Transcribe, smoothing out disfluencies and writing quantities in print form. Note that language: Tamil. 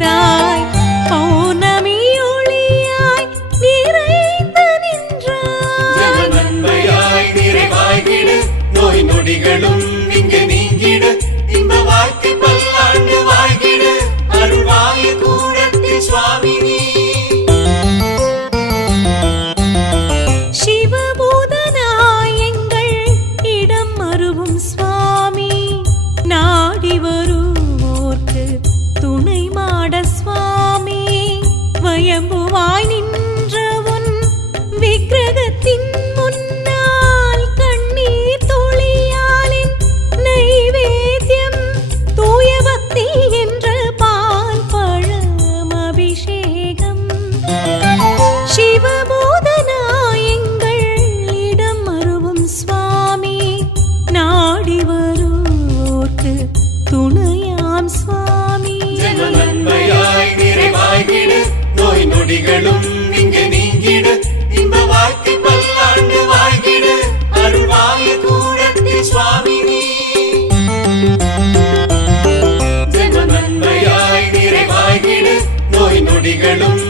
செய்தாய் பௌர்ணமி ஒளியாய் நிறைந்து நின்றாய் நன்மையாய் நிறைவாய்கிடு நோய் நொடிகளும் இங்கு நீங்கிடு இந்த வாழ்க்கை பல்லாண்டு வாழ்கிடு அருள்வாய கூடத்தில் சுவாமி நீ சிவபூதனாய் எங்கள் இடம் மருவும் சுவாமி நாடி வருவோர்க்கு துணை மாட சுவாமி வயம்புவாய் நின்ற உன் விக்கிரகத்தின் முன்னால் கண்ணீர் துளியாலின் நைவேத்தியம் தூய பக்தி என்ற பால் பழம் அபிஷேகம் சிவபூதனாய் எங்கள் இடம் மருவும் சுவாமி நாடி வருவோர்க்கு துணையாம் சுவாமி நன்மையாய் நிறைவாய்கிடு நோய் நொடிகளும் இங்கு நீங்கிடு இந்த வாழ்க்கை பல்லாண்டு வாழ்கிடு அருள்வாய கூடத்தில் சுவாமி நீ ஜென்ம நன்மையாய் நிறைவாய்கிடு நோய் நொடிகளும்